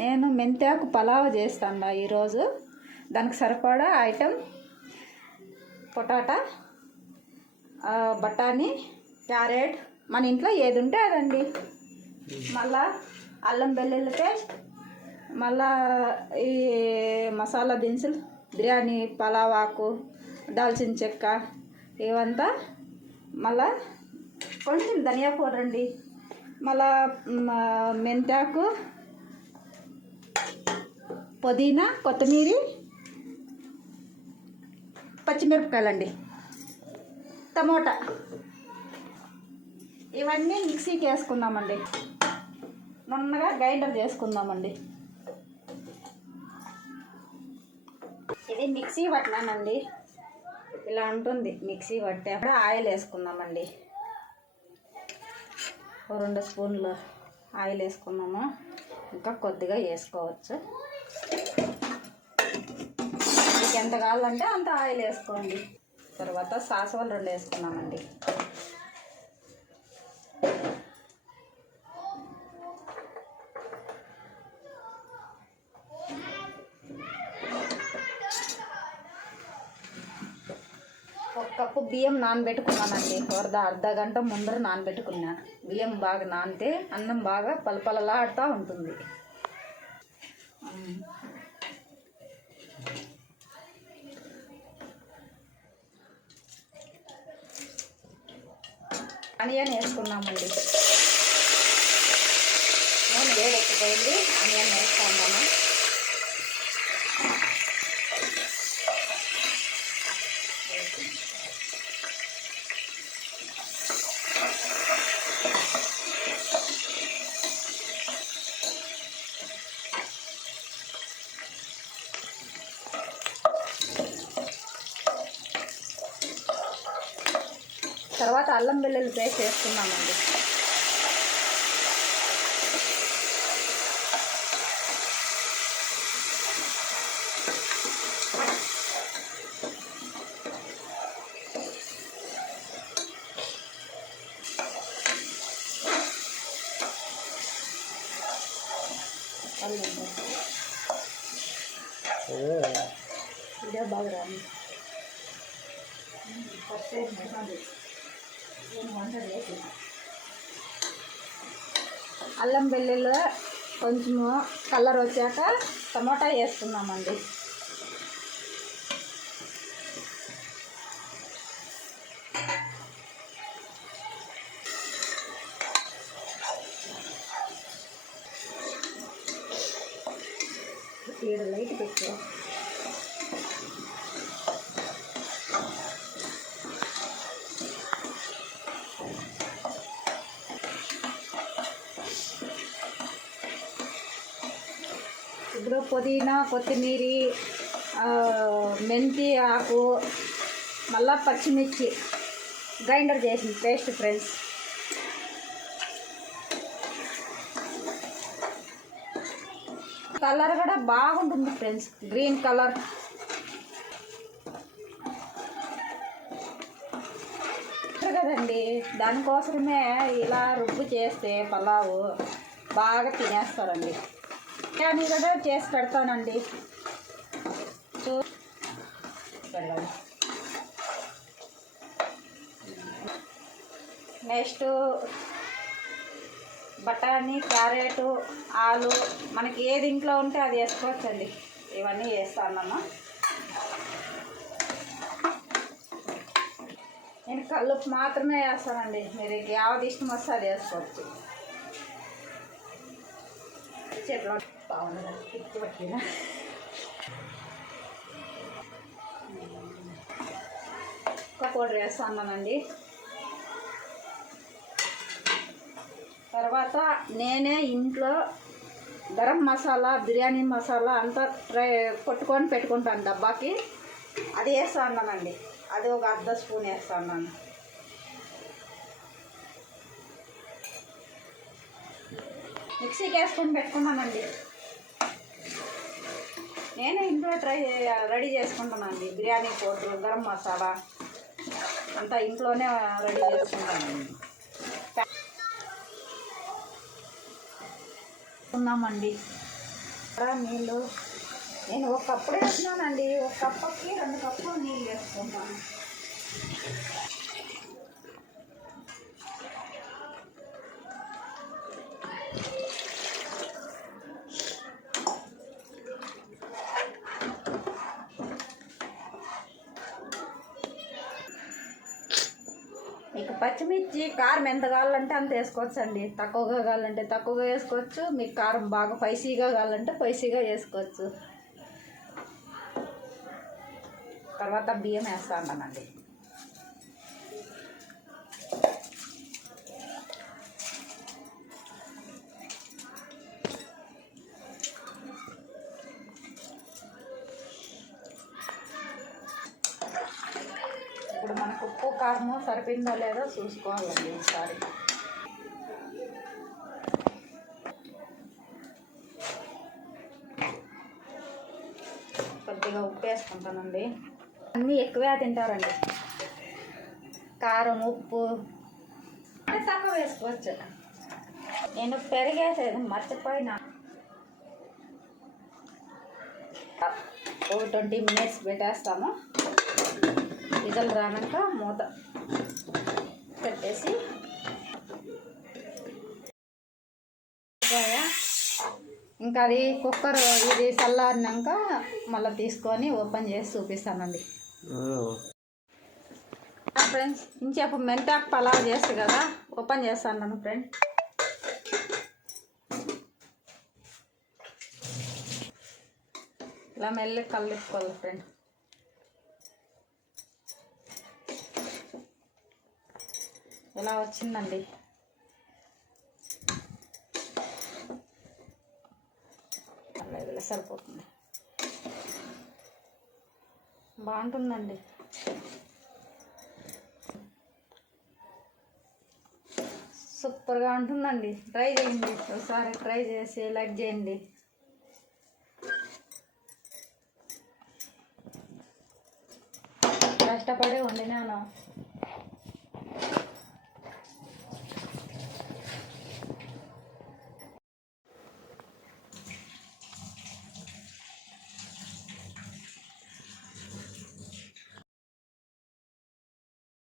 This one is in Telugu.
నేను మెంతాకు పలావ్ చేస్తాను ఈరోజు. దానికి సరిపడా ఐటెం పొటాటా, బఠానీ, క్యారెట్, మన ఇంట్లో ఏది ఉంటే అదండి. మళ్ళా అల్లం వెల్లుల్లి పేస్ట్, మళ్ళా ఈ మసాలా దినుసులు, బిర్యానీ పలావ్ ఆకు, దాల్చిన చెక్క ఇవంతా, మళ్ళా కొంచెం ధనియా పౌడర్ అండి, మళ్ళా మెంతాకు, పుదీనా, కొత్తిమీర, పచ్చిమిరపకాయలండి, టమోటా, ఇవన్నీ మిక్సీకి వేసుకుందామండి. నున్నగా గ్రైండర్ చేసుకుందామండి. ఇది మిక్సీ పట్టినానండి, ఇలా ఉంటుంది. మిక్సీ పట్టాక ఆయిల్ వేసుకుందామండి. 2 స్పూన్లు ఆయిల్ వేసుకున్నాము. ఇంకా కొద్దిగా వేసుకోవచ్చు, మీకు ఎంత కావాలంటే అంత ఆయిల్ వేసుకోండి. తర్వాత సాసువలు 2 వేసుకున్నామండి. ఒక కప్పు బియ్యం నానబెట్టుకున్నానండి. అర్ధ గంట ముందర నానబెట్టుకున్నా. బియ్యం బాగా నానితే అన్నం బాగా పలపలలాడుతూ ఉంటుంది. ఆనియన్ వేసుకున్నామండి. నూనె వేడెక్కిపోయింది, ఆనియన్ వేసుకున్నాము. తర్వాత అల్లం వెల్లుల్లి పేస్ట్ వేసుకున్నామండి. ఇదే బాగా రాని అల్లం వెల్లుల్లి కొంచెము కలర్ వచ్చాక టమాటా వేసుకున్నామండి. లైట్ పెట్టు. ఇప్పుడు పుదీనా, కొత్తిమీర, మెంతి ఆకు, మళ్ళా పచ్చిమిర్చి గ్రైండర్ చేసింది పేస్ట్ ఫ్రెండ్స్. కలర్ కూడా బాగుంటుంది ఫ్రెండ్స్, గ్రీన్ కలర్. కదండి, దానికోసమే ఇలా రుబ్బు చేస్తే పలావు బాగా తినేస్తారండి. బిర్యానీ కూడా చేసి పెడతానండి. నెక్స్ట్ బఠానీ, క్యారెట్, ఆలు, మనకి ఏది ఇంట్లో ఉంటే అది వేసుకోవచ్చండి. ఇవన్నీ వేస్తానమ్మా. నేను కల్లుప్పు మాత్రమే వేస్తానండి. మీరు యావది ఇష్టం వస్తే అది వేసుకోవచ్చు. చెట్లో బాగుంది పట్టిన పౌడర్ వేస్తున్నానండి. తర్వాత నేనే ఇంట్లో గరం మసాలా, బిర్యానీ మసాలా అంతా కొట్టుకొని పెట్టుకుంటాను డబ్బాకి. అది వేస్తున్నానండి. అది ఒక 1/2 స్పూన్ వేస్తున్నాను. మిక్సీకి వేసుకొని పెట్టుకున్నానండి. నేనే ఇంట్లో రెడీ చేసుకుంటానండి. బిర్యానీ పౌడర్, గరం మసాలా అంతా ఇంట్లోనే రెడీ చేసుకుంటానండి. ఉన్నామండి. నీళ్ళు నేను ఒక కప్పుడు వేసినానండి. ఒక కప్పుకి 2 కప్పులు నీళ్ళు వేసుకుంటాను. మీకు పచ్చిమిర్చి కారం ఎంత కావాలంటే అంత వేసుకోవచ్చు అండి. తక్కువగా కావాలంటే తక్కువగా వేసుకోవచ్చు. మీకు కారం బాగా స్పైసీగా కావాలంటే స్పైసీగా వేసుకోవచ్చు. తర్వాత బియ్యం వేస్తానండి. ఇప్పుడు మనకు ఉప్పు కారము సరిపోయిందో లేదో చూసుకోవాలండి ఒకసారి. కొద్దిగా ఉప్పు వేసుకుంటానండి. అన్నీ ఎక్కువే తింటారండి. కారం ఉప్పు తక్కువ వేసుకోవచ్చు. నేను పెరిగేసేది మర్చిపోయినా. ఒక 20 minutes పెట్టేస్తాము. విజల్ రానాక మూత పెట్టేసి ఇంకా అది కుక్కర్ ఇది చల్లారినాక మళ్ళీ తీసుకొని ఓపెన్ చేసి చూపిస్తానండి. ఫ్రెండ్స్ ఇంచేపు మెంతాకు పలావ్ చేస్తుంది కదా, ఓపెన్ చేస్తాను ఫ్రెండ్. ఇలా మెల్లి కలుపుకోవాలి ఫ్రెండ్. ఇలా వచ్చిందండి. అలా సరిపోతుంది. బాగుంటుందండి. సూపర్గా ఉంటుందండి. ట్రై చేయండి ఒకసారి. ట్రై చేసి లైక్ చేయండి. కష్టపడి వండినాను.